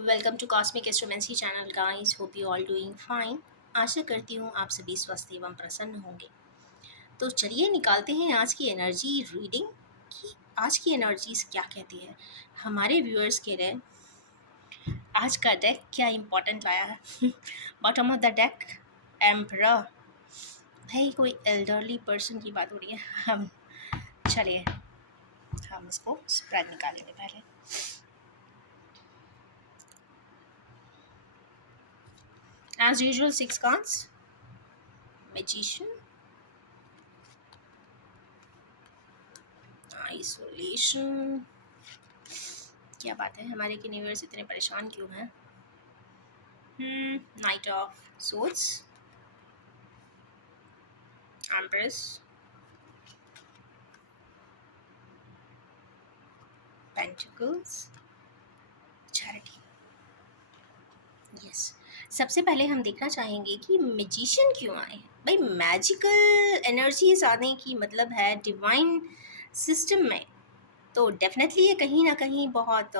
Welcome to cosmic astromancy channel guys, hope you all doing fine. आशा करती हूँ आप सभी स्वस्थ एवं प्रसन्न होंगे। तो चलिए निकालते हैं आज की एनर्जी रीडिंग कि आज की एनर्जीज क्या कहती है हमारे व्यूअर्स के लिए। आज का डेक क्या इम्पोर्टेंट लाया है। Bottom of the deck emperor. भाई कोई एल्डरली पर्सन की बात हो रही है। चलिए हम इसको स्प्रेड निकालेंगे पहले। As usual, 6 cards. Magician, isolation. क्या बात है, हमारे यूनिवर्स इतने परेशान क्यों हैं। Night of swords, empress, pentacles, charity. Yes, सबसे पहले हम देखना चाहेंगे कि मैजिशियन क्यों आए हैं। भाई मैजिकल एनर्जीज आने की मतलब है डिवाइन सिस्टम में, तो डेफिनेटली ये कहीं ना कहीं बहुत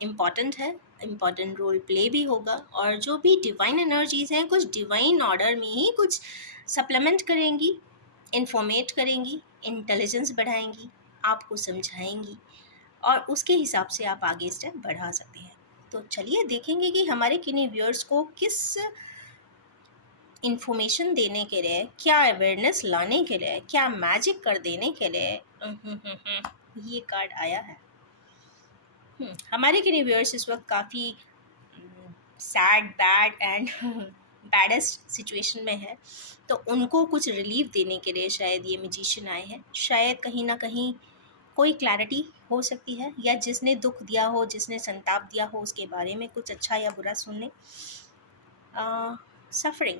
इम्पॉर्टेंट है, इम्पॉर्टेंट रोल प्ले भी होगा। और जो भी डिवाइन एनर्जीज हैं कुछ डिवाइन ऑर्डर में ही कुछ सप्लीमेंट करेंगी, इन्फॉर्मेट करेंगी, इंटेलिजेंस बढ़ाएंगी, आपको समझाएंगी और उसके हिसाब से आप आगे स्टेप बढ़ा सकते हैं। तो चलिए देखेंगे कि हमारे किन्हीं व्यूअर्स को किस इंफॉर्मेशन देने के लिए, क्या अवेयरनेस लाने के लिए, क्या मैजिक कर देने के लिए ये कार्ड आया है। हमारे के व्यूअर्स इस वक्त काफ़ी sad bad and baddest situation में है, तो उनको कुछ रिलीफ देने के लिए शायद ये मैजिशियन आए हैं। शायद कहीं ना कहीं कोई क्लैरिटी हो सकती है, या जिसने दुख दिया हो, जिसने संताप दिया हो, उसके बारे में कुछ अच्छा या बुरा सुन लें। सफरिंग,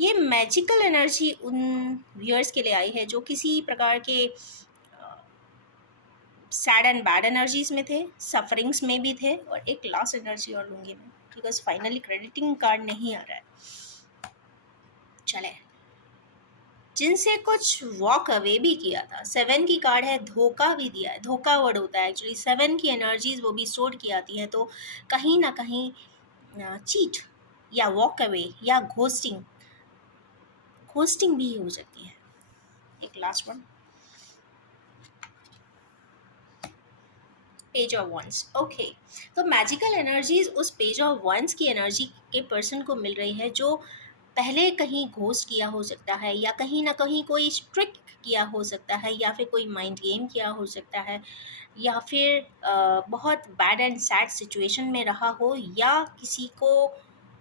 ये मैजिकल एनर्जी उन व्यूअर्स के लिए आई है जो किसी प्रकार के सैड एंड बैड एनर्जीज में थे, सफरिंग्स में भी थे, और एक लास्ट एनर्जी और लूँगी मैं, बिकॉज फाइनली क्रेडिटिंग कार्ड नहीं आ रहा है। चले, जिनसे कुछ वॉक अवे भी किया था। 7 की कार्ड है, धोखा भी दिया है। धोखा वर्ड होता है एक्चुअली। 7 की एनर्जीज वो भी स्टोर की आती हैं, तो कहीं ना कहीं चीट या वॉक अवे या घोस्टिंग भी हो सकती है। एक last one, page of wands. Okay, तो मैजिकल एनर्जीज उस पेज ऑफ वंस की एनर्जी के पर्सन को मिल रही है जो पहले कहीं घोस्ट किया हो सकता है, या कहीं ना कहीं कोई ट्रिक किया हो सकता है, या फिर कोई माइंड गेम किया हो सकता है, या फिर बहुत बैड एंड सैड सिचुएशन में रहा हो, या किसी को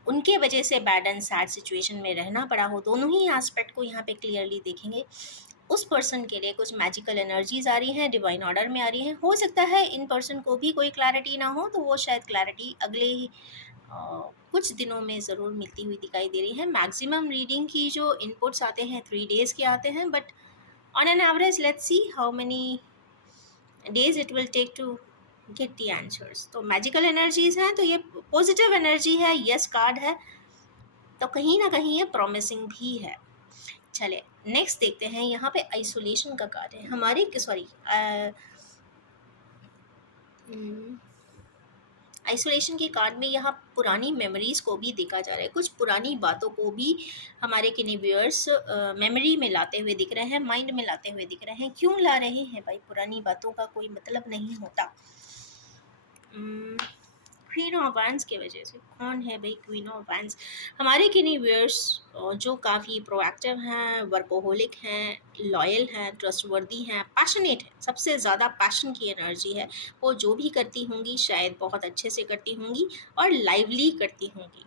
उनके वजह से बैड एंड सैड सिचुएशन में रहना पड़ा हो। दोनों ही एस्पेक्ट को यहाँ पे क्लियरली देखेंगे। उस पर्सन के लिए कुछ मैजिकल एनर्जीज आ रही हैं, डिवाइन ऑर्डर में आ रही हैं। हो सकता है इन पर्सन को भी कोई क्लैरिटी ना हो, तो वो शायद क्लैरिटी अगले ही कुछ दिनों में ज़रूर मिलती हुई दिखाई दे रही है। मैक्सिमम रीडिंग की जो इनपुट्स आते हैं 3 डेज़ के आते हैं, but on an average let's see how many days it will take to get the answers. तो मैजिकल एनर्जीज हैं, तो ये पॉजिटिव एनर्जी है, यस कार्ड है, तो कहीं ना कहीं ये प्रॉमिसिंग भी है। चले नेक्स्ट देखते हैं। यहाँ पे आइसोलेशन का कार्ड है हमारी, सॉरी आइसोलेशन के कार्ड में यहाँ पुरानी मेमोरीज़ को भी देखा जा रहा है। कुछ पुरानी बातों को भी हमारे किन्हीं व्यूअर्स मेमोरी में लाते हुए दिख रहे हैं, माइंड में लाते हुए दिख रहे हैं। क्यों ला रहे हैं भाई, पुरानी बातों का कोई मतलब नहीं होता। क्वीन ऑफ वैंड्स की वजह से। कौन है भाई क्वीन ऑफ वैंड्स? हमारे किन्हीं व्यूअर्स जो काफ़ी प्रोएक्टिव हैं, वर्कोहोलिक हैं, लॉयल हैं, ट्रस्टवर्दी हैं, पैशनेट हैं। सबसे ज़्यादा पैशन की एनर्जी है। वो जो भी करती होंगी शायद बहुत अच्छे से करती होंगी और लाइवली करती होंगी।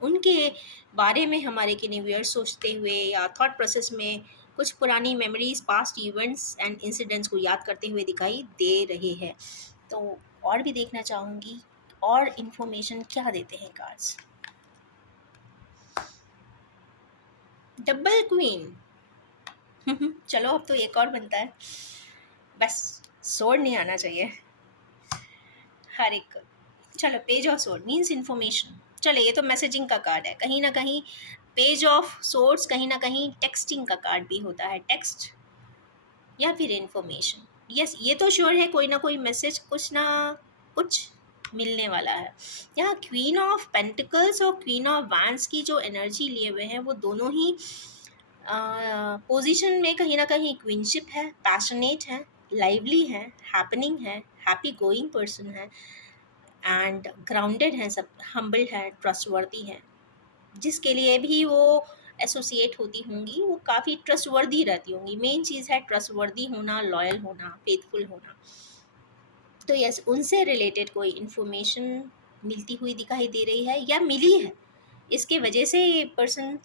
उनके बारे में हमारे किन्हीं व्यूअर्स सोचते हुए या थॉट प्रोसेस में कुछ पुरानी memories, past events and incidents को याद करते हुए दिखाई दे रहे हैं। तो और भी देखना चाहूँगी और इन्फॉर्मेशन क्या देते हैं कार्ड्स। Double queen. चलो अब तो एक और बनता है, बस सोर्ड नहीं आना चाहिए हर एक को। चलो page of sword means information. चलो ये तो मैसेजिंग का कार्ड है। कहीं ना कहीं पेज ऑफ सोर्ड्स कहीं ना कहीं टेक्सटिंग का कार्ड भी होता है, टेक्स्ट या फिर इन्फॉर्मेशन। यस, ये तो श्योर है कोई ना कोई मैसेज कुछ ना कुछ मिलने वाला है। यहाँ क्वीन ऑफ पेंटिकल्स और क्वीन ऑफ वैंड्स की जो एनर्जी लिए हुए हैं वो दोनों ही पोजीशन में कहीं ना कहीं क्वीनशिप है, पैशनेट है, लाइवली है, हैपनिंग है, हैप्पी गोइंग पर्सन है एंड ग्राउंडेड है, सब हम्बल्ड है, ट्रस्टवर्दी है। जिसके लिए भी वो एसोसिएट होती होंगी वो काफ़ी ट्रस्टवर्दी रहती होंगी। मेन चीज़ है ट्रस्टवर्दी होना, लॉयल होना, फेथफुल होना। तो यस, उनसे रिलेटेड कोई इन्फॉर्मेशन मिलती हुई दिखाई दे रही है या मिली है, इसके वजह से ये पर्सन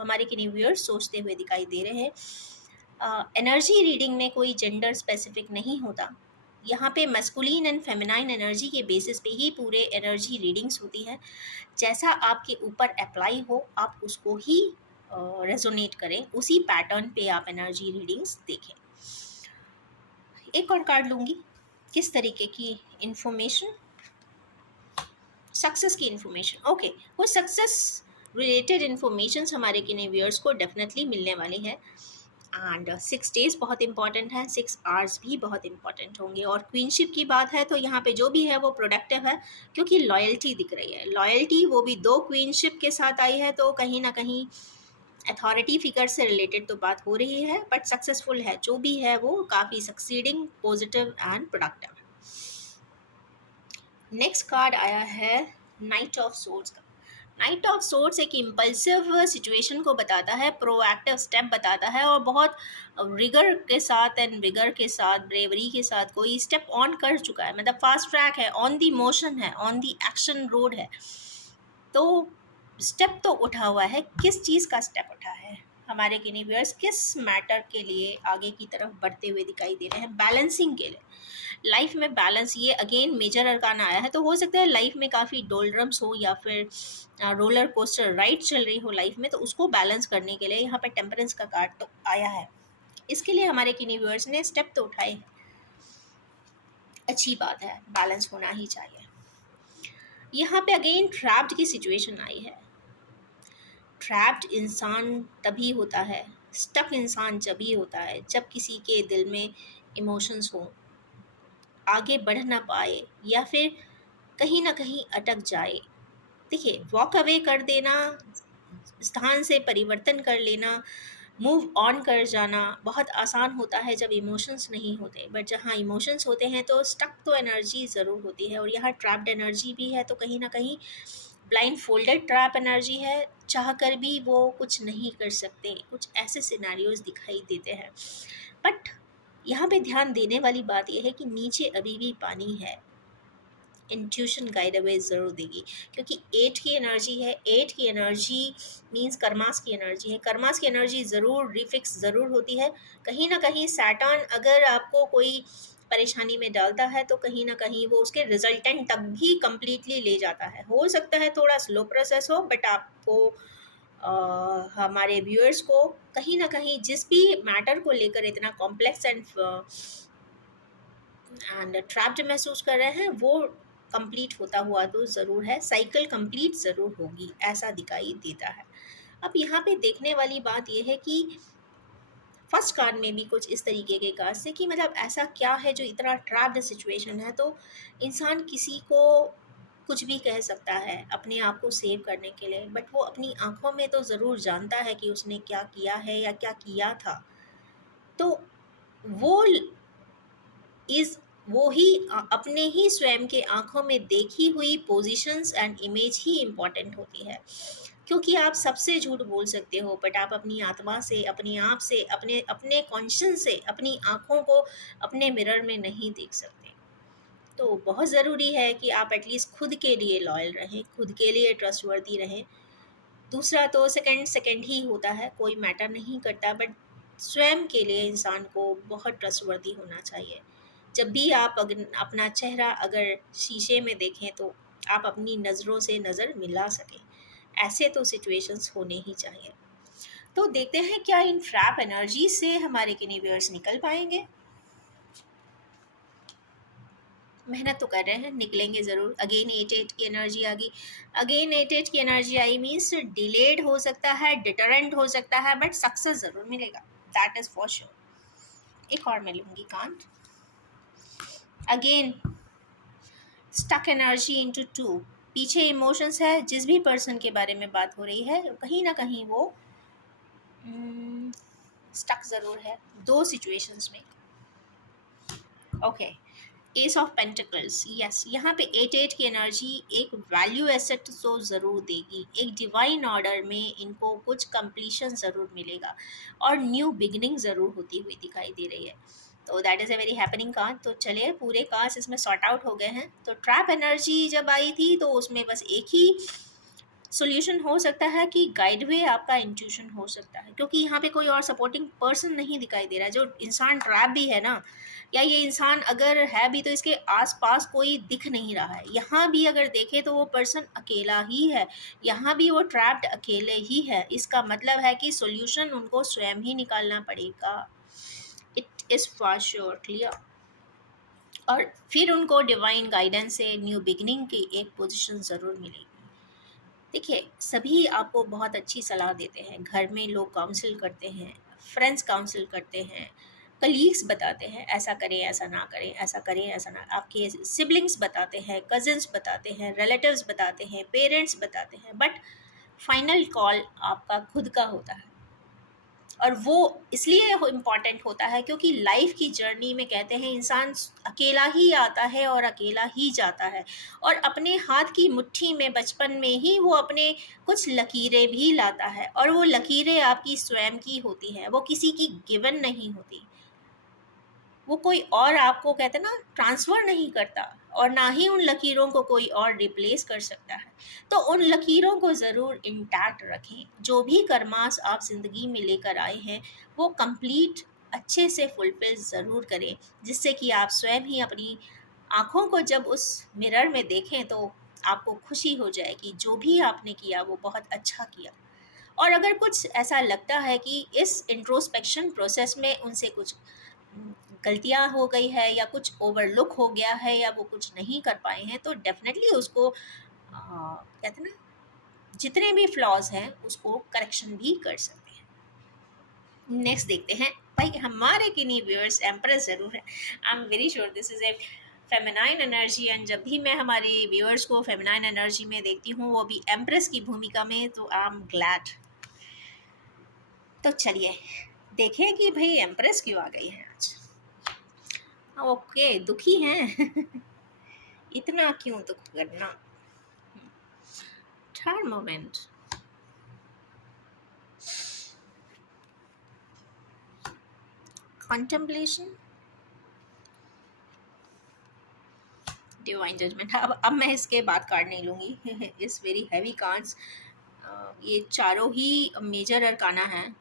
हमारे किन्हीं व्यूअर्स सोचते हुए दिखाई दे रहे हैं। एनर्जी रीडिंग में कोई जेंडर स्पेसिफिक नहीं होता। यहाँ पे मस्कुलिन एंड फेमिनाइन एनर्जी के बेसिस पे ही पूरे एनर्जी रीडिंग्स होती है। जैसा आपके ऊपर अप्लाई हो आप उसको ही रेजोनेट करें, उसी पैटर्न पे आप एनर्जी रीडिंग्स देखें। एक और कार्ड लूँगी, किस तरीके की इंफॉर्मेशन, सक्सेस की इंफॉर्मेशन। ओके, कुछ सक्सेस रिलेटेड इंफॉर्मेशन हमारे किन्हीं व्यूअर्स को डेफिनेटली मिलने वाली है एंड 6 days बहुत इंपॉर्टेंट है, 6 hours भी बहुत इंपॉर्टेंट होंगे। और क्वीनशिप की बात है तो यहाँ पे जो भी है वो प्रोडक्टिव है, क्योंकि लॉयल्टी दिख रही है। लॉयल्टी वो भी 2 क्वीनशिप के साथ आई है, तो कहीं ना कहीं अथॉरिटी फिगर से रिलेटेड तो बात हो रही है, बट सक्सेसफुल है जो भी है वो काफ़ी succeeding, positive and productive. Next card आया है नाइट ऑफ सोर्ड्स का। नाइट ऑफ सोर्ड्स एक इम्पल्सिव सिचुएशन को बताता है, प्रोएक्टिव स्टेप बताता है और बहुत रिगर के साथ एंड विगर के साथ, ब्रेवरी के साथ कोई स्टेप ऑन कर चुका है, मतलब फास्ट ट्रैक है, ऑन दी मोशन है, ऑन दी एक्शन रोड है। तो स्टेप तो उठा हुआ है, किस चीज़ का स्टेप उठा है, हमारे किन्हीं व्यूअर्स किस मैटर के लिए आगे की तरफ बढ़ते हुए दिखाई दे रहे हैं, बैलेंसिंग के लिए। लाइफ में बैलेंस, ये अगेन मेजर अरकान आया है, तो हो सकता है लाइफ में काफ़ी डोलड्रम्स हो या फिर रोलर कोस्टर राइड चल रही हो लाइफ में, तो उसको बैलेंस करने के लिए यहाँ पे टेम्परेंस का कार्ड तो आया है। इसके लिए हमारे किन्हीं व्यूअर्स ने स्टेप तो उठाए हैं, अच्छी बात है, बैलेंस होना ही चाहिए। यहाँ पे अगेन ट्रैप्ड की सिचुएशन आई है। ट्रैप्ड इंसान तभी होता है, स्टक इंसान जब ही होता है जब किसी के दिल में इमोशंस हो, आगे बढ़ ना पाए या फिर कहीं ना कहीं अटक जाए। देखिए, वॉक अवे कर देना, स्थान से परिवर्तन कर लेना, मूव ऑन कर जाना बहुत आसान होता है जब इमोशंस नहीं होते, बट जहाँ इमोशंस होते हैं तो स्टक तो एनर्जी ज़रूर होती है। और यहाँ ट्रैप्ड एनर्जी भी है, तो कहीं ना कहीं ब्लाइंड फोल्डेड ट्रैप एनर्जी है, चाह कर भी वो कुछ नहीं कर सकते, कुछ ऐसे सिनेरियोज दिखाई देते हैं। बट यहाँ पे ध्यान देने वाली बात यह है कि नीचे अभी भी पानी है, इंट्यूशन गाइड अवे ज़रूर देगी, क्योंकि 8 की एनर्जी है। 8 की एनर्जी मींस कर्मास की एनर्जी है, कर्मास की एनर्जी ज़रूर रिफिक्स ज़रूर होती है। कहीं ना कहीं सैटर्न अगर आपको कोई परेशानी में डालता है तो कहीं ना कहीं वो उसके रिजल्टेंट तक भी कंप्लीटली ले जाता है। हो सकता है थोड़ा स्लो प्रोसेस हो, बट आपको हमारे व्यूअर्स को कहीं ना कहीं जिस भी मैटर को लेकर इतना कॉम्प्लेक्स एंड ट्रैप्ड महसूस कर रहे हैं वो कंप्लीट होता हुआ तो ज़रूर है, साइकिल कंप्लीट ज़रूर होगी, ऐसा दिखाई देता है। अब यहाँ पे देखने वाली बात यह है कि फर्स्ट कार्ड में भी कुछ इस तरीके के कार्ड से कि मतलब ऐसा क्या है जो इतना ट्रैप्ड सिचुएशन है, तो इंसान किसी को कुछ भी कह सकता है अपने आप को सेव करने के लिए, बट वो अपनी आंखों में तो ज़रूर जानता है कि उसने क्या किया है या क्या किया था। तो वो इज़ वो ही अपने ही स्वयं के आंखों में देखी हुई positions and image he important होती है। क्योंकि आप सबसे झूठ बोल सकते हो, बट आप अपनी आत्मा से, अपने आप से, अपने अपने कॉन्शियस से, अपनी आंखों को अपने मिरर में नहीं देख सकते। तो बहुत ज़रूरी है कि आप एटलीस्ट खुद के लिए लॉयल रहें, खुद के लिए ट्रस्टवर्दी रहें। दूसरा तो सेकंड सेकंड ही होता है, कोई मैटर नहीं करता, बट स्वयं के लिए इंसान को बहुत ट्रस्टवर्दी होना चाहिए। जब भी आप अगर अपना चेहरा अगर शीशे में देखें तो आप अपनी नज़रों से नज़र मिला सकें, ऐसे तो सिचुएशंस होने ही चाहिए। तो देखते हैं क्या इन ट्रैप एनर्जी से हमारे किन्हीं व्यूअर्स निकल पाएंगे। मेहनत तो कर रहे हैं, निकलेंगे ज़रूर। अगेन 8 की एनर्जी आ गई। अगेन 8 की एनर्जी आई मीन्स डिलेड हो सकता है, डिटरेंट हो सकता है, बट सक्सेस ज़रूर मिलेगा, दैट इज़ फॉर श्योर। एक और मैं लूँगी कान। Again stuck energy into to, पीछे इमोशंस है, जिस भी पर्सन के बारे में बात हो रही है कहीं ना कहीं वो स्टक ज़रूर है दो सिचुएशंस में। Okay, S of pentacles, yes, यहाँ पे एट एट की एनर्जी एक वैल्यू एसेट तो ज़रूर देगी, एक डिवाइन ऑर्डर में इनको कुछ कंप्लीशन ज़रूर मिलेगा और न्यू बिगनिंग ज़रूर होती हुई दिखाई दे रही है। तो that is a very happening card. तो चलिए पूरे कार्ड्स इसमें सॉर्ट आउट हो गए हैं। तो ट्रैप एनर्जी जब आई थी तो उसमें बस एक ही सॉल्यूशन हो सकता है कि गाइड वे आपका इंट्यूशन हो सकता है, क्योंकि यहाँ पे कोई और सपोर्टिंग पर्सन नहीं दिखाई दे रहा है। जो इंसान ट्रैप भी है ना, या ये इंसान अगर है भी तो इसके आसपास कोई दिख नहीं रहा है। यहाँ भी अगर देखे तो वो पर्सन अकेला ही है, यहाँ भी वो ट्रैप्ड अकेले ही है। इसका मतलब है कि सॉल्यूशन उनको स्वयं ही निकालना पड़ेगा। It is for sure clear. और फिर उनको डिवाइन गाइडेंस से न्यू बिगनिंग की एक पोजीशन ज़रूर मिलेगी। देखिए, सभी आपको बहुत अच्छी सलाह देते हैं, घर में लोग काउंसिल करते हैं, फ्रेंड्स काउंसिल करते हैं, कलीग्स बताते हैं ऐसा करें ऐसा ना करें, ऐसा करें ऐसा ना, आपके सिबलिंग्स बताते हैं, कज़न्स बताते हैं, रिलेटिव्स बताते हैं, पेरेंट्स बताते हैं, बट फाइनल कॉल आपका खुद का होता है। और वो इसलिए इम्पॉर्टेंट होता है क्योंकि लाइफ की जर्नी में कहते हैं इंसान अकेला ही आता है और अकेला ही जाता है, और अपने हाथ की मुट्ठी में बचपन में ही वो अपने कुछ लकीरें भी लाता है, और वो लकीरें आपकी स्वयं की होती हैं, वो किसी की गिवन नहीं होती। वो कोई और आपको कहते हैं ना ट्रांसफ़र नहीं करता, और ना ही उन लकीरों को कोई और रिप्लेस कर सकता है। तो उन लकीरों को ज़रूर इंटैक्ट रखें। जो भी कर्मास आप ज़िंदगी में लेकर आए हैं वो कंप्लीट अच्छे से फुलफिल ज़रूर करें, जिससे कि आप स्वयं ही अपनी आँखों को जब उस मिरर में देखें तो आपको खुशी हो जाए कि जो भी आपने किया वो बहुत अच्छा किया। और अगर कुछ ऐसा लगता है कि इस इंट्रोस्पेक्शन प्रोसेस में उनसे कुछ गलतियाँ हो गई है या कुछ ओवरलुक हो गया है या वो कुछ नहीं कर पाए हैं, तो डेफ़िनेटली उसको कहते हैं ना, जितने भी फ्लॉज़ हैं उसको करेक्शन भी कर सकते हैं। नेक्स्ट देखते हैं भाई, हमारे किन्हीं व्यूअर्स एम्प्रेस ज़रूर है। I am very sure this is a feminine energy, and जब भी मैं हमारे व्यूअर्स को फेमिनाइन एनर्जी में देखती हूँ वो भी एम्प्रेस की भूमिका में, तो आई एम ग्लैड। तो चलिए देखें कि भाई एम्प्रेस क्यों आ गई है आज। ओके, दुखी हैं इतना क्यों दुख करना। Third moment, contemplation, divine judgement. अब मैं इसके बाद कार्ड नहीं लूँगी इस वेरी हैवी कार्ड्स। ये चारों ही मेजर अरकाना हैं।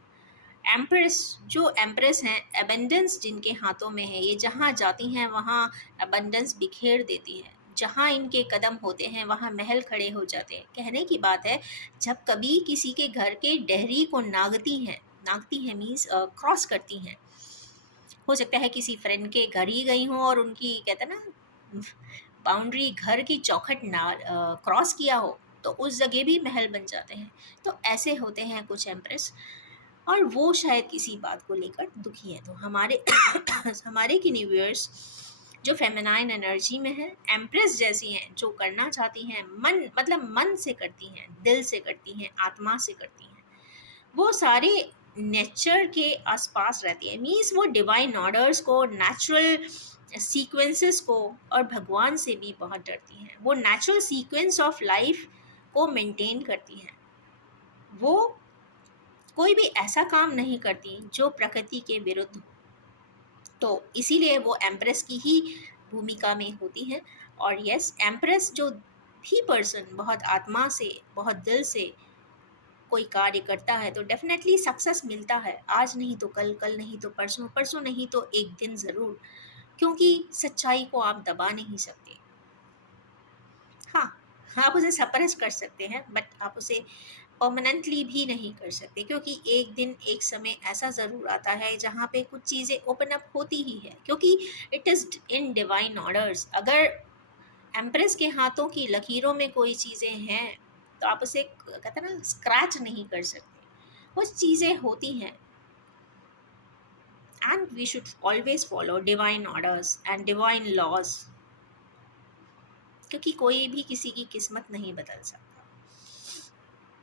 एम्प्रेस, जो एम्प्रेस हैं, एबंडेंस जिनके हाथों में है, ये जहाँ जाती हैं वहाँ एबंडेंस बिखेर देती है। जहाँ इनके कदम होते हैं वहाँ महल खड़े हो जाते हैं। कहने की बात है, जब कभी किसी के घर के डेहरी को नागती हैं मीन्स क्रॉस करती हैं, हो सकता है किसी फ्रेंड के घर ही गई हों और उनकी कहते हैं ना बाउंड्री, घर की चौखट ना क्रॉस किया हो, तो उस जगह भी महल बन जाते हैं। तो ऐसे होते हैं कुछ एम्प्रेस, और वो शायद किसी बात को लेकर दुखी है। तो हमारे हमारे किन्हीं जो फेमिनाइन एनर्जी में है, एम्प्रेस जैसी हैं, जो करना चाहती हैं, मन मतलब मन से करती हैं, दिल से करती हैं, आत्मा से करती हैं, वो सारे नेचर के आसपास रहती है। मीन्स वो डिवाइन ऑर्डर्स को, नेचुरल सीक्वेंसेस को, और भगवान से भी बहुत डरती हैं। वो नेचुरल सीक्वेंस ऑफ लाइफ को मेंटेन करती हैं। वो कोई भी ऐसा काम नहीं करती जो प्रकृति के विरुद्ध हो। तो इसीलिए वो एम्प्रेस की ही भूमिका में होती हैं। और यस, एम्प्रेस जो भी पर्सन बहुत आत्मा से, बहुत दिल से कोई कार्य करता है तो डेफिनेटली सक्सेस मिलता है। आज नहीं तो कल, कल नहीं तो परसों, परसों नहीं तो एक दिन ज़रूर, क्योंकि सच्चाई को आप दबा नहीं सकते। हाँ, आप उसे सप्रेस कर सकते हैं, बट आप उसे परमानेंटली भी नहीं कर सकते, क्योंकि एक दिन एक समय ऐसा ज़रूर आता है जहाँ पे कुछ चीज़ें ओपन अप होती ही है, क्योंकि it is in divine orders. अगर एम्प्रेस के हाथों की लकीरों में कोई चीज़ें हैं तो आप उसे कहते हैं ना स्क्रैच नहीं कर सकते। कुछ चीज़ें होती हैं, and we should always follow divine orders and divine laws, क्योंकि कोई भी किसी की किस्मत नहीं बदल सकता।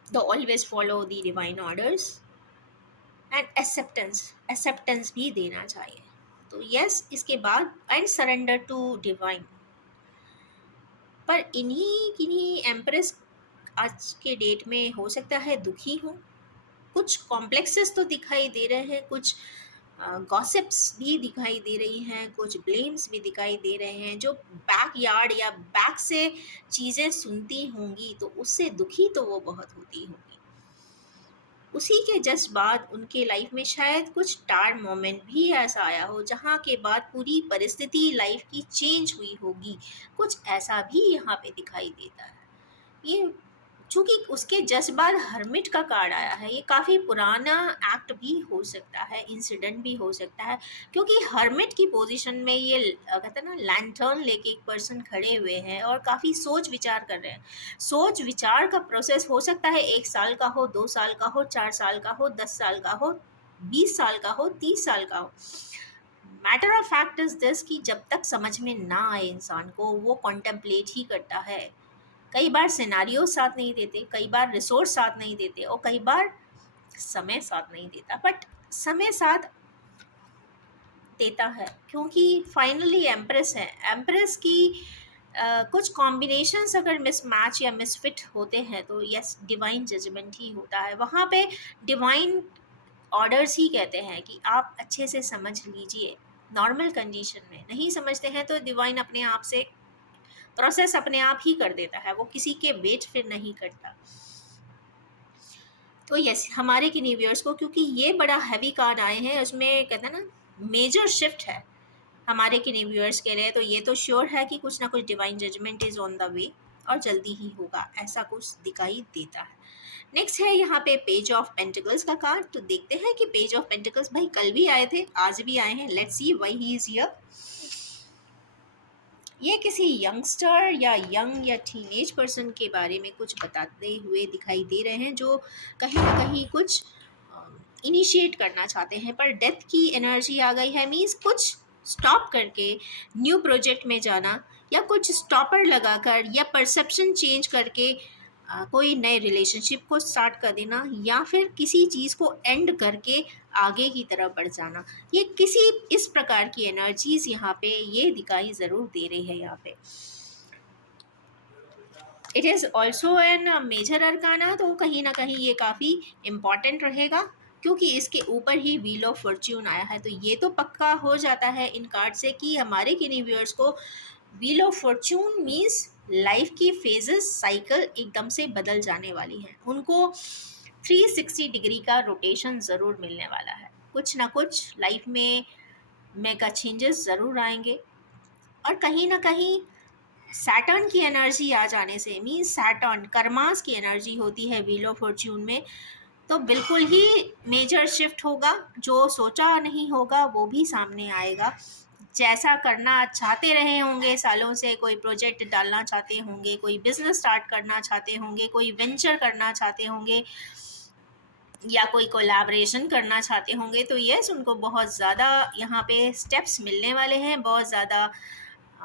तो always follow the divine orders and acceptance भी देना चाहिए। तो यस, इसके बाद एंड सरेंडर टू डिवाइन। पर इन्हीं किन्हीं एम्प्रेस आज के डेट में हो सकता है दुखी हो, कुछ कॉम्प्लेक्सेस तो दिखाई दे रहे हैं, कुछ गॉसिप्स भी दिखाई दे रही हैं, कुछ ब्लेम्स भी दिखाई दे रहे हैं। जो बैक यार्ड या बैक से चीज़ें सुनती होंगी तो उससे दुखी तो वो बहुत होती होंगी। उसी के जस्ट बाद उनके लाइफ में शायद कुछ टार मोमेंट भी ऐसा आया हो जहाँ के बाद पूरी परिस्थिति लाइफ की चेंज हुई होगी। कुछ ऐसा भी यहाँ पे दिखाई देता है। ये चूंकि उसके जस्ट बाद हर्मिट का कार्ड आया है, ये काफ़ी पुराना एक्ट भी हो सकता है, इंसिडेंट भी हो सकता है, क्योंकि हर्मिट की पोजीशन में ये कहते हैं ना लैंटर्न लेके एक पर्सन खड़े हुए हैं और काफ़ी सोच विचार कर रहे हैं। सोच विचार का प्रोसेस हो सकता है 1 साल का हो, 2 साल का हो, 4 साल का हो, 10 साल का हो, 20 साल का हो, 30 साल का हो। Matter of fact is this कि जब तक समझ में ना आए इंसान को, वो कॉन्टेम्पलेट ही करता है। कई बार सिनारियो साथ नहीं देते, कई बार रिसोर्स साथ नहीं देते और कई बार समय साथ नहीं देता, बट समय साथ देता है क्योंकि फाइनली एम्प्रेस है। एम्प्रेस की कुछ कॉम्बिनेशंस अगर मिसमैच या मिसफिट होते हैं तो यस, डिवाइन जजमेंट ही होता है वहाँ पे। डिवाइन ऑर्डर्स ही कहते हैं कि आप अच्छे से समझ लीजिए। नॉर्मल कंडीशन में नहीं समझते हैं तो डिवाइन अपने आप से प्रोसेस अपने आप ही कर देता है, वो किसी के वेट फिर नहीं करता। तो यस, हमारे किन्हीं व्यूअर्स को, क्योंकि ये बड़ा हैवी कार्ड आए हैं, उसमें कहते हैं ना मेजर शिफ्ट है हमारे किन्हीं व्यूअर्स के लिए, तो ये तो श्योर है कि कुछ ना कुछ divine judgement is on the way और जल्दी ही होगा, ऐसा कुछ दिखाई देता है। नेक्स्ट है यहाँ पे पेज ऑफ पेंटिकल्स का कार्ड। तो देखते हैं कि पेज ऑफ पेंटिकल्स भाई कल भी आए थे, आज भी आए हैं। Let's see why he is here. ये किसी यंगस्टर या यंग या टीनेज पर्सन के बारे में कुछ बताते हुए दिखाई दे रहे हैं, जो कहीं ना कहीं कुछ इनिशिएट करना चाहते हैं, पर डेथ की एनर्जी आ गई है। मीन्स कुछ स्टॉप करके न्यू प्रोजेक्ट में जाना, या कुछ स्टॉपर लगाकर या परसेप्शन चेंज करके कोई नए रिलेशनशिप को स्टार्ट कर देना, या फिर किसी चीज़ को एंड करके आगे की तरफ बढ़ जाना। ये किसी इस प्रकार की एनर्जीज यहाँ पे ये दिखाई ज़रूर दे रही है यहाँ पे। It is also an major arcana, तो कहीं ना कहीं ये काफ़ी इम्पॉर्टेंट रहेगा क्योंकि इसके ऊपर ही व्हील ऑफ फॉर्च्यून आया है। तो ये तो पक्का हो जाता है इन कार्ड से कि हमारे किन्हीं व्यूअर्स को wheel of Fortune means life की फेजेस साइकिल एकदम से बदल जाने वाली हैं। उनको 360 डिग्री का रोटेशन ज़रूर मिलने वाला है। कुछ ना कुछ लाइफ में मेगा चेंजेस ज़रूर आएंगे। और कहीं ना कहीं सैटर्न की एनर्जी आ जाने से, मीन्स सैटर्न कर्मास की एनर्जी होती है व्हील ऑफ फॉर्च्यून में, तो बिल्कुल ही मेजर शिफ्ट होगा। जो सोचा नहीं होगा वो भी सामने आएगा। जैसा करना चाहते रहे होंगे सालों से, कोई प्रोजेक्ट डालना चाहते होंगे, कोई बिजनेस स्टार्ट करना चाहते होंगे, कोई वेंचर करना चाहते होंगे, या कोई कोलैबोरेशन करना चाहते होंगे, तो यस, उनको बहुत ज़्यादा यहाँ पे स्टेप्स मिलने वाले हैं, बहुत ज़्यादा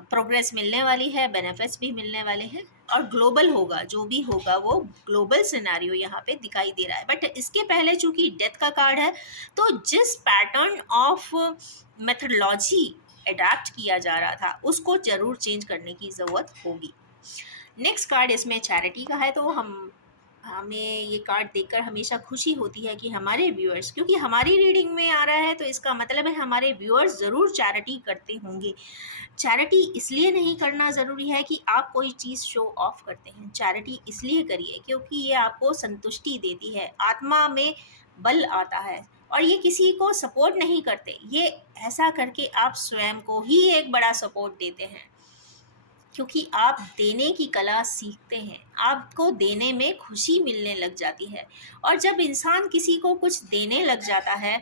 प्रोग्रेस मिलने वाली है, बेनिफिट्स भी मिलने वाले हैं। और ग्लोबल होगा, जो भी होगा वो ग्लोबल सिनेरियो यहाँ पे दिखाई दे रहा है। बट इसके पहले चूंकि डेथ का कार्ड है, तो जिस पैटर्न ऑफ मेथडोलॉजी अडैप्ट किया जा रहा था उसको ज़रूर चेंज करने की ज़रूरत होगी। नेक्स्ट कार्ड इसमें चैरिटी का है। तो हमें ये कार्ड देखकर हमेशा खुशी होती है कि हमारे व्यूअर्स, क्योंकि हमारी रीडिंग में आ रहा है तो इसका मतलब है हमारे व्यूअर्स ज़रूर चैरिटी करते होंगे। चैरिटी इसलिए नहीं करना ज़रूरी है कि आप कोई चीज़ शो ऑफ करते हैं। चैरिटी इसलिए करिए क्योंकि ये आपको संतुष्टि देती है, आत्मा में बल आता है। और ये किसी को सपोर्ट नहीं करते, ये ऐसा करके आप स्वयं को ही एक बड़ा सपोर्ट देते हैं, क्योंकि आप देने की कला सीखते हैं, आपको देने में खुशी मिलने लग जाती है। और जब इंसान किसी को कुछ देने लग जाता है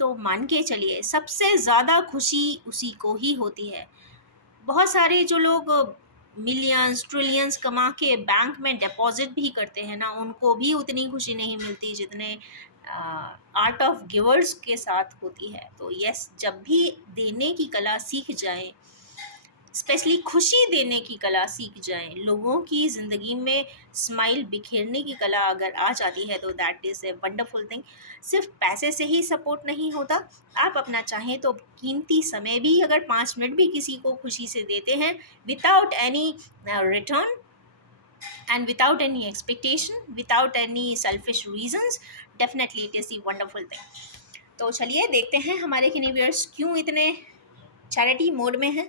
तो मान के चलिए सबसे ज़्यादा खुशी उसी को ही होती है। बहुत सारे जो लोग मिलियंस ट्रिलियंस कमा के बैंक में डिपॉजिट भी करते हैं ना, उनको भी उतनी खुशी नहीं मिलती जितने आर्ट ऑफ गिवर्स के साथ होती है। तो यस, जब भी देने की कला सीख जाएं स्पेशली खुशी देने की कला सीख जाएं, लोगों की ज़िंदगी में स्माइल बिखेरने की कला अगर आ जाती है तो that is a wonderful thing. सिर्फ पैसे से ही सपोर्ट नहीं होता, आप अपना चाहें तो कीमती समय भी अगर 5 मिनट भी किसी को खुशी से देते हैं without any return and without any expectation, without any selfish reasons, definitely it is the wonderful thing. तो चलिए देखते हैं हमारे किनीवियर्स क्यों इतने चैरिटी मोड में हैं।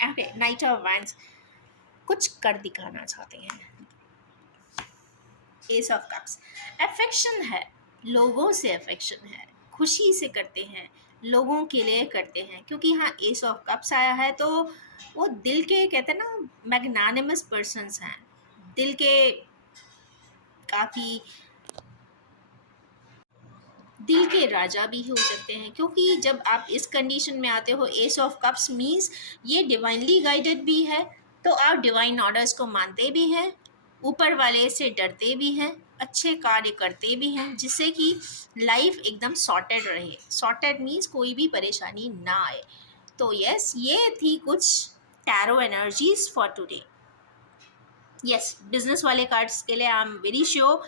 ओके, नाइट ऑफ वैंड्स कुछ कर दिखाना चाहते हैं। एस ऑफ कप्स अफेक्शन है, लोगों से अफेक्शन है, खुशी से करते हैं, लोगों के लिए करते हैं, क्योंकि हाँ एस ऑफ कप्स आया है तो वो दिल के कहते हैं ना मैग्नानिमस पर्सन्स हैं, दिल के काफ़ी दिल के राजा भी हो सकते हैं, क्योंकि जब आप इस कंडीशन में आते हो एस ऑफ कप्स मीन्स ये डिवाइनली गाइडेड भी है, तो आप डिवाइन ऑर्डर्स को मानते भी हैं, ऊपर वाले से डरते भी हैं, अच्छे कार्य करते भी हैं, जिससे कि लाइफ एकदम सॉर्टेड रहे। सॉर्टेड मीन्स कोई भी परेशानी ना आए। तो यस, ये थी कुछ tarot energies for today. Yes, business वाले कार्ड्स के लिए आई एम वेरी श्योर,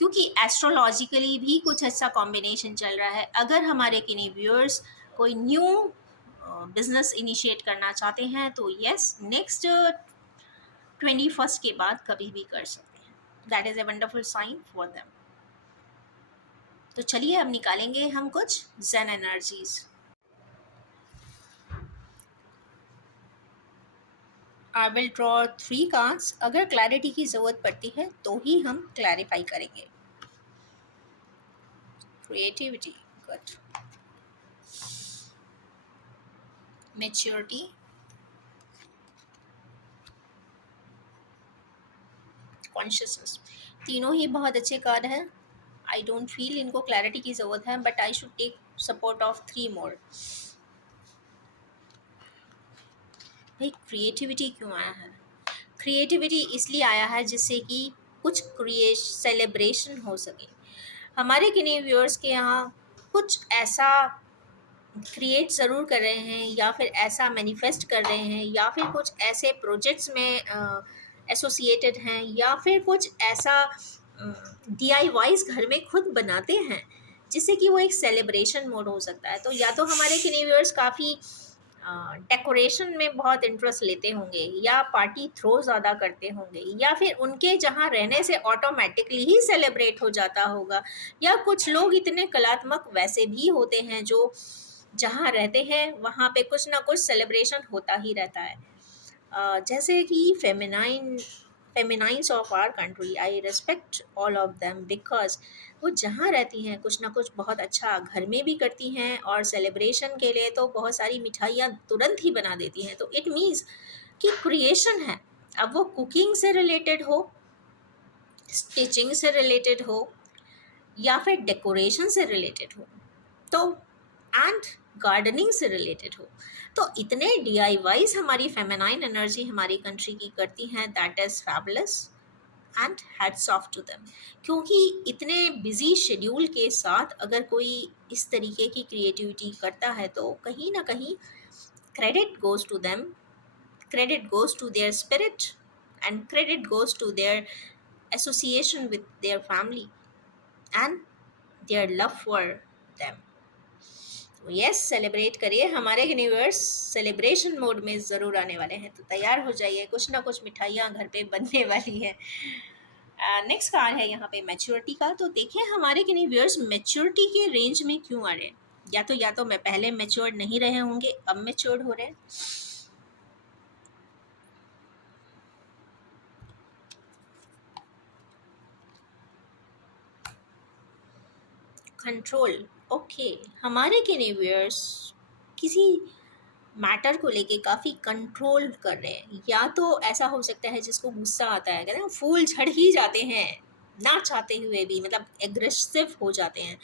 क्योंकि एस्ट्रोलॉजिकली भी कुछ अच्छा कॉम्बिनेशन चल रहा है। अगर हमारे किन्हीं व्यूअर्स कोई न्यू बिजनेस इनिशिएट करना चाहते हैं तो यस, नेक्स्ट 21 के बाद कभी भी कर सकते हैं। That is a wonderful sign for them. तो चलिए अब निकालेंगे हम कुछ जेन energies. I will draw 3 cards. अगर क्लैरिटी की ज़रूरत पड़ती है तो ही हम क्लैरिफाई करेंगे। Creativity, good. मैच्योरिटी, कॉन्शियसनेस, तीनों ही बहुत अच्छे कार्ड हैं। आई डोंट फील इनको क्लैरिटी की ज़रूरत है, but I should take support of 3 more. भाई क्रिएटिविटी क्यों आया है? क्रिएटिविटी इसलिए आया है जिससे कि कुछ सेलिब्रेशन हो सके। हमारे किन्हीं व्यूअर्स के यहाँ कुछ ऐसा क्रिएट ज़रूर कर रहे हैं, या फिर ऐसा मैनिफेस्ट कर रहे हैं, या फिर कुछ ऐसे प्रोजेक्ट्स में एसोसिएटेड हैं, या फिर कुछ ऐसा DIYs घर में खुद बनाते हैं जिससे कि वो एक सेलिब्रेशन मोड हो सकता है। तो या तो हमारे किन्हीं व्यूअर्स काफ़ी डेकोरेशन में बहुत इंटरेस्ट लेते होंगे, या पार्टी थ्रो ज़्यादा करते होंगे, या फिर उनके जहाँ रहने से ऑटोमेटिकली ही सेलिब्रेट हो जाता होगा, या कुछ लोग इतने कलात्मक वैसे भी होते हैं जो जहाँ रहते हैं वहाँ पे कुछ ना कुछ सेलिब्रेशन होता ही रहता है। जैसे कि feminines of our country, I respect all of them because वो जहाँ रहती हैं कुछ ना कुछ बहुत अच्छा घर में भी करती हैं, और सेलिब्रेशन के लिए तो बहुत सारी मिठाइयाँ तुरंत ही बना देती हैं। तो इट मीन्स कि क्रिएशन है, अब वो कुकिंग से रिलेटेड हो, स्टिचिंग से रिलेटेड हो, या फिर डेकोरेशन से रिलेटेड हो, तो एंड गार्डनिंग से रिलेटेड हो, तो इतने DIYs हमारी फेमिनाइन एनर्जी हमारी कंट्री की करती हैं। That is fabulous and hats off to them. क्योंकि इतने बिजी शेड्यूल के साथ अगर कोई इस तरीके की क्रिएटिविटी करता है तो कहीं ना कहीं credit goes to them, credit goes to their spirit, and credit goes to their association with their family and their love for them. Yes, celebrate करिए। हमारे यूनिवर्स सेलिब्रेशन मोड में ज़रूर आने वाले हैं, तो तैयार हो जाइए, कुछ ना कुछ मिठाइयाँ घर पे बनने वाली हैं। नेक्स्ट कार्ड है यहाँ पे मैच्योरिटी का। तो देखिए हमारे यूनिवर्स मैच्योरिटी के रेंज में क्यों आ रहे हैं। या तो मैं पहले मैच्योर्ड नहीं रहे होंगे, अब मैच्योर्ड हो रहे हैं। Control, okay. हमारे यूनिवर्स किसी मैटर को लेके काफ़ी कंट्रोल कर रहे हैं। या तो ऐसा हो सकता है जिसको गुस्सा आता है, कहते हैं फूल झड़ ही जाते हैं ना चाहते हुए भी, मतलब एग्रेसिव हो जाते हैं,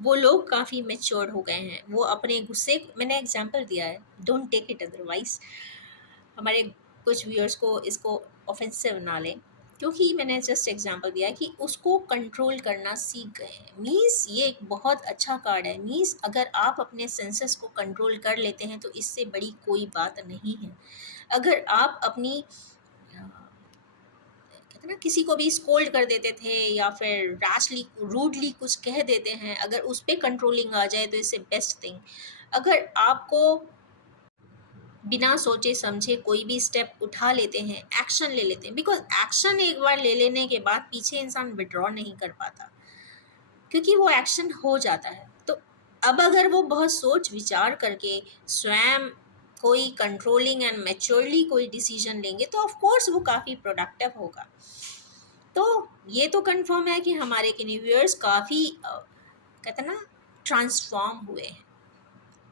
वो लोग काफ़ी मेच्योर्ड हो गए हैं। वो अपने गुस्से, मैंने एग्जांपल दिया है, डोंट टेक इट अदरवाइज, हमारे कुछ व्यूअर्स को इसको ऑफेंसिव ना लें। क्योंकि मैंने जस्ट एग्जांपल दिया कि उसको कंट्रोल करना सीख गए हैं। मीन्स ये एक बहुत अच्छा कार्ड है। मीन्स अगर आप अपने सेंसेस को कंट्रोल कर लेते हैं तो इससे बड़ी कोई बात नहीं है। अगर आप अपनी कहते हैं ना, किसी को भी स्कोल्ड कर देते थे या फिर रैशली रूडली कुछ कह देते हैं, अगर उस पर कंट्रोलिंग आ जाए तो इससे बेस्ट थिंग। अगर आपको बिना सोचे समझे कोई भी स्टेप उठा लेते हैं, एक्शन ले लेते हैं, बिकॉज एक्शन एक बार ले लेने के बाद पीछे इंसान विड्रॉ नहीं कर पाता, क्योंकि वो एक्शन हो जाता है। तो अब अगर वो बहुत सोच विचार करके स्वयं कोई कंट्रोलिंग एंड मैच्योरली कोई डिसीजन लेंगे तो ऑफ कोर्स वो काफ़ी प्रोडक्टिव होगा। तो ये तो कंफर्म है कि हमारे व्यूअर्स काफ़ी कहते हैं ना ट्रांसफॉर्म हुए हैं।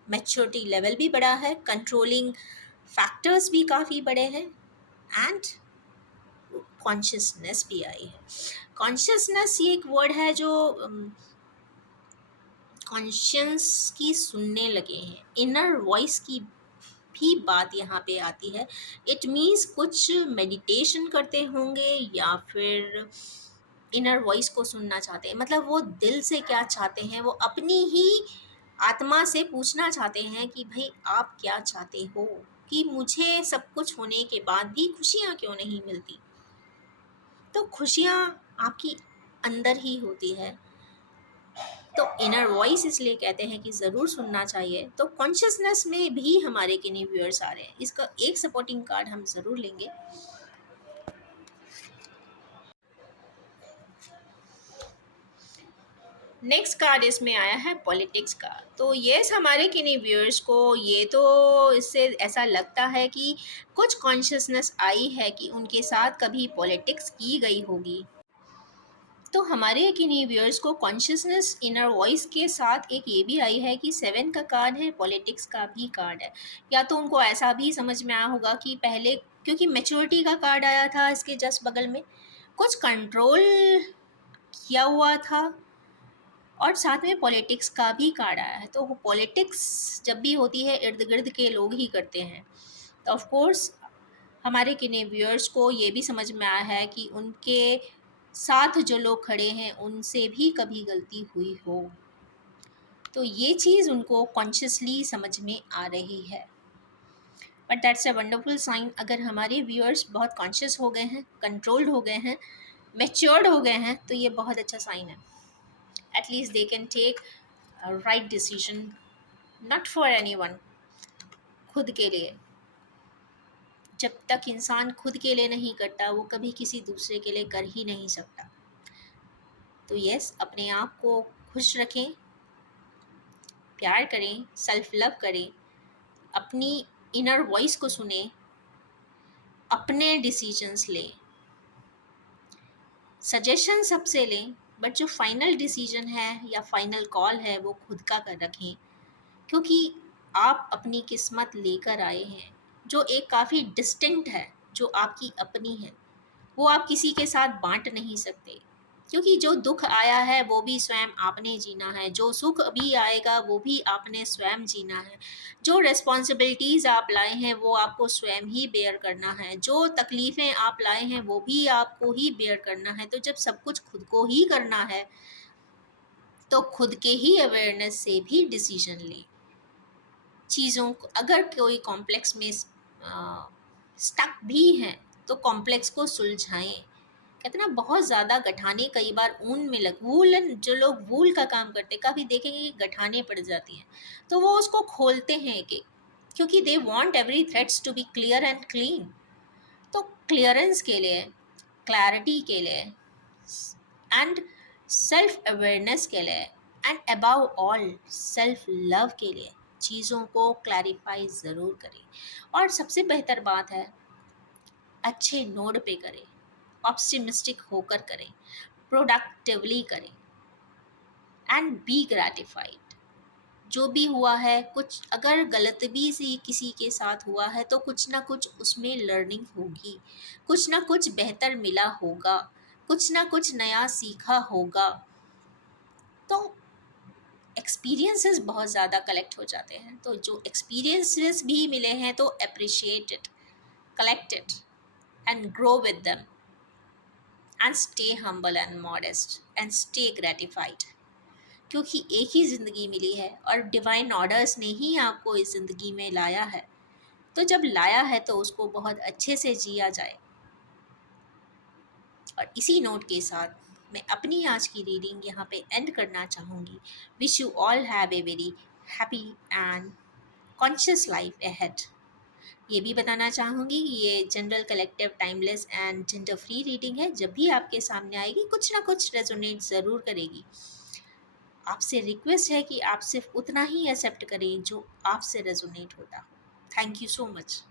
मैच्योरिटी लेवल भी बढ़ा है, कंट्रोलिंग फैक्टर्स भी काफ़ी बड़े हैं, एंड कॉन्शियसनेस भी आई है। कॉन्शियसनेस ये एक वर्ड है जो कॉन्शियस की सुनने लगे हैं, इनर वॉइस की भी बात यहाँ पे आती है। इट मीन्स कुछ मेडिटेशन करते होंगे या फिर इनर वॉइस को सुनना चाहते हैं, मतलब वो दिल से क्या चाहते हैं, वो अपनी ही आत्मा से पूछना चाहते हैं कि भाई आप क्या चाहते हो, कि मुझे सब कुछ होने के बाद भी खुशियाँ क्यों नहीं मिलती। तो खुशियाँ आपकी अंदर ही होती है। तो इनर वॉइस इसलिए कहते हैं कि ज़रूर सुनना चाहिए। तो कॉन्शियसनेस में भी हमारे किन्हीं व्यूअर्स आ रहे हैं, इसका एक सपोर्टिंग कार्ड हम ज़रूर लेंगे। नेक्स्ट कार्ड इसमें आया है पॉलिटिक्स का। तो यस, हमारे किन्हीं व्यूअर्स को ये तो इससे ऐसा लगता है कि कुछ कॉन्शियसनेस आई है कि उनके साथ कभी पॉलिटिक्स की गई होगी। तो हमारे किन्हीं व्यूअर्स को कॉन्शियसनेस इनर वॉइस के साथ एक ये भी आई है कि 7 का कार्ड है, पॉलिटिक्स का भी कार्ड है। या तो उनको ऐसा भी समझ में आया होगा कि पहले, क्योंकि मैच्योरिटी का कार्ड आया था इसके जस्ट बगल में, कुछ कंट्रोल किया हुआ था, और साथ में पॉलिटिक्स का भी कार्ड आया है। तो पॉलिटिक्स जब भी होती है इर्द गिर्द के लोग ही करते हैं। तो ऑफ कोर्स हमारे किन्हीं व्यूअर्स को ये भी समझ में आया है कि उनके साथ जो लोग खड़े हैं उनसे भी कभी गलती हुई हो। तो ये चीज़ उनको कॉन्शियसली समझ में आ रही है। But that's a wonderful sign. अगर हमारे व्यूअर्स बहुत कॉन्शियस हो गए हैं, कंट्रोल्ड हो गए हैं, मैच्योर्ड हो गए हैं, तो ये बहुत अच्छा साइन है। At least they can take right decision, not for anyone, खुद के लिए। जब तक इंसान खुद के लिए नहीं करता वो कभी किसी दूसरे के लिए कर ही नहीं सकता। तो यस, अपने आप को खुश रखें, प्यार करें, सेल्फ लव करें, अपनी इनर वॉइस को सुने, अपने डिसीजंस लें, सजेशन सबसे लें, बट जो फाइनल डिसीजन है या फाइनल कॉल है वो खुद का कर रखें। क्योंकि आप अपनी किस्मत लेकर आए हैं जो एक काफ़ी डिस्टिंक्ट है, जो आपकी अपनी है, वो आप किसी के साथ बांट नहीं सकते। क्योंकि जो दुख आया है वो भी स्वयं आपने जीना है, जो सुख अभी आएगा वो भी आपने स्वयं जीना है, जो रिस्पॉन्सिबिलिटीज़ आप लाए हैं वो आपको स्वयं ही बेयर करना है, जो तकलीफ़ें आप लाए हैं वो भी आपको ही बेयर करना है। तो जब सब कुछ खुद को ही करना है तो खुद के ही अवेयरनेस से भी डिसीजन लें। चीज़ों को अगर कोई कॉम्प्लेक्स में स्टक भी हैं तो कॉम्प्लेक्स को सुलझाएं। कहते ना, बहुत ज़्यादा गठाने कई बार ऊन में लग वूलन, जो लोग वूल का काम करते काफ़ी देखेंगे कि गठाने पड़ जाती हैं, तो वो उसको खोलते हैं एक एक, क्योंकि they want every threads to be clear and clean. तो क्लियरेंस के लिए, क्लैरिटी के लिए, एंड सेल्फ अवेयरनेस के लिए, and above all self love के लिए चीज़ों को क्लैरिफाई ज़रूर करें। और सबसे बेहतर बात है, अच्छे नोड पे करें, ऑप्टिमिस्टिक होकर करें, प्रोडक्टिवली करें, एंड बी ग्रेटिफाइड। जो भी हुआ है, कुछ अगर गलत भी से किसी के साथ हुआ है तो कुछ ना कुछ उसमें लर्निंग होगी, कुछ ना कुछ बेहतर मिला होगा, कुछ ना कुछ नया सीखा होगा। तो एक्सपीरियंसेस बहुत ज़्यादा कलेक्ट हो जाते हैं। तो जो एक्सपीरियंसेस भी मिले हैं तो appreciate it, collect it, and grow with them. And stay humble and modest and stay gratified, क्योंकि एक ही ज़िंदगी मिली है और डिवाइन ऑर्डर्स ने ही आपको इस ज़िंदगी में लाया है। तो जब लाया है तो उसको बहुत अच्छे से जिया जाए। और इसी नोट के साथ मैं अपनी आज की रीडिंग यहाँ पे एंड करना चाहूँगी। Wish you all have a very happy and conscious life ahead. ये भी बताना चाहूँगी कि ये general collective timeless and gender free reading है। जब भी आपके सामने आएगी कुछ ना कुछ रेजोनेट ज़रूर करेगी। आपसे रिक्वेस्ट है कि आप सिर्फ उतना ही एक्सेप्ट करें जो आपसे रेजोनेट होता। Thank you so much.